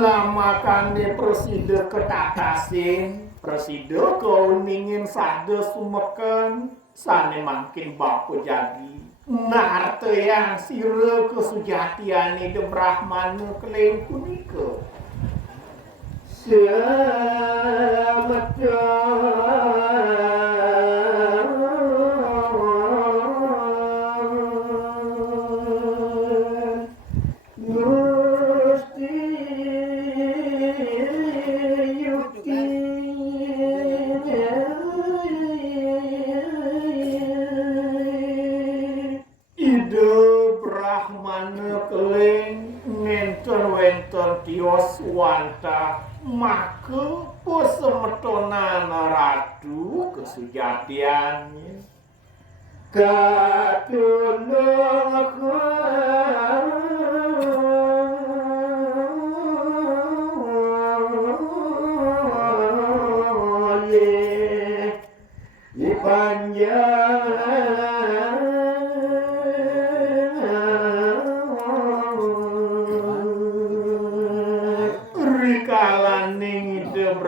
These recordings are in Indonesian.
Lamakane presida ketatasin presida kauningin sada sumeken sane makin bapa jagi narte yang sira kesujatiane de Brahmana keleng punika selamat Dios wanta maka pesemetonan ratu kesujatiannya katulung aku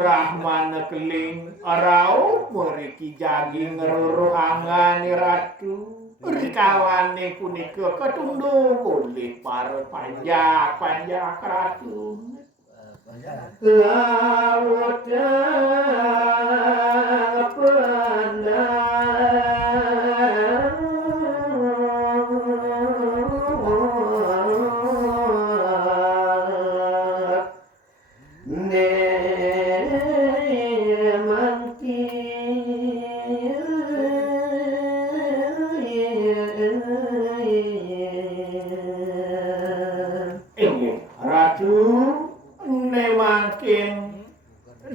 Brahmana keling arau meriki jagi ngeruruh angani ratu rikawane punika ketundung oleh para panjak ratu laut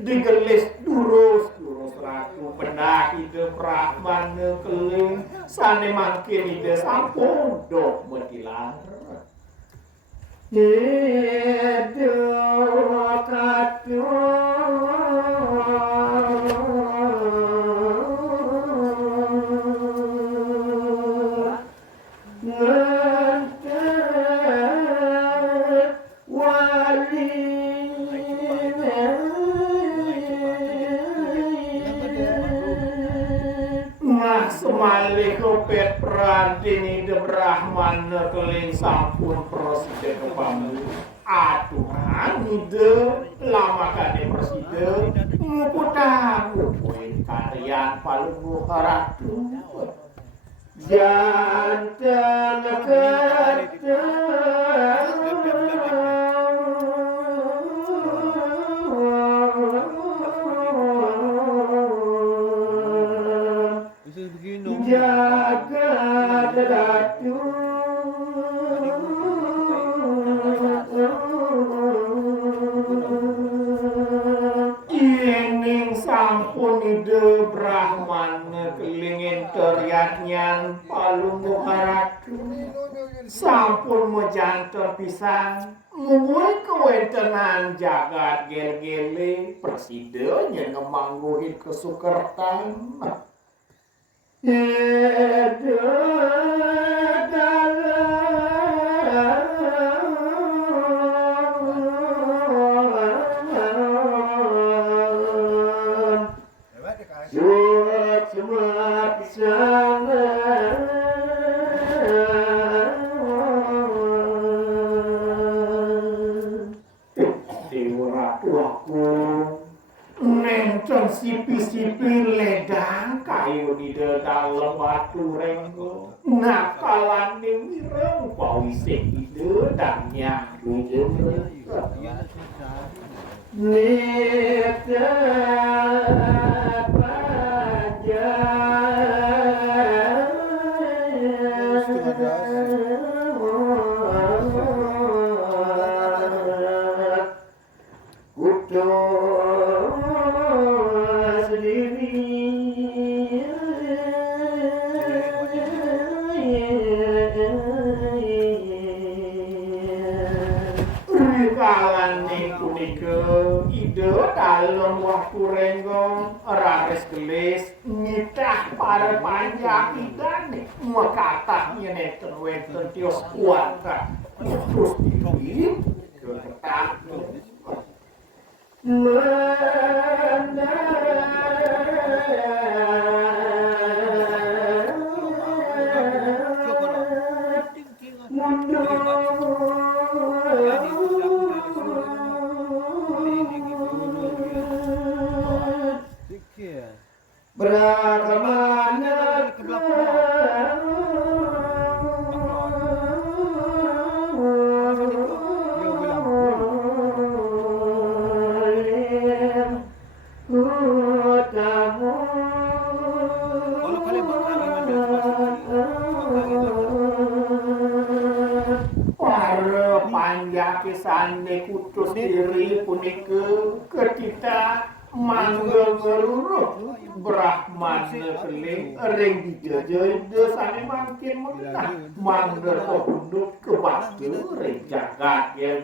digelis durus ratu pendak ide Brahmana keling sane mangkin ide sampun dok metilar ide katu Semalih kopet pradini de Brahmana keling sampun presiden kepamu aturan ide lama kade presiden nguputang poin karyan palunggu ratu jantan kata jaga ratu ining sampun ide Brahmana kelingin teriaknya palunggu ratu sampun mejantan pisan mungkin kewentenan jagat gel-gele presidennya ngemangguhin kesukertan sipi-sipi ledang kayu di dalam batu renggo nakalan ni wireng pawisik ide dan nyaru nita paja ide dalem waktu renggong rares gelis nitah para panjang idane makatah nyeneten wenten tios kuat terus diri ketak Beragama ke para panjang kisane kutus diri punika ketita manggel geluruh Brahman keling ring dijajai desane makin mengenah manggel kokunduk kebakil ring jagat ya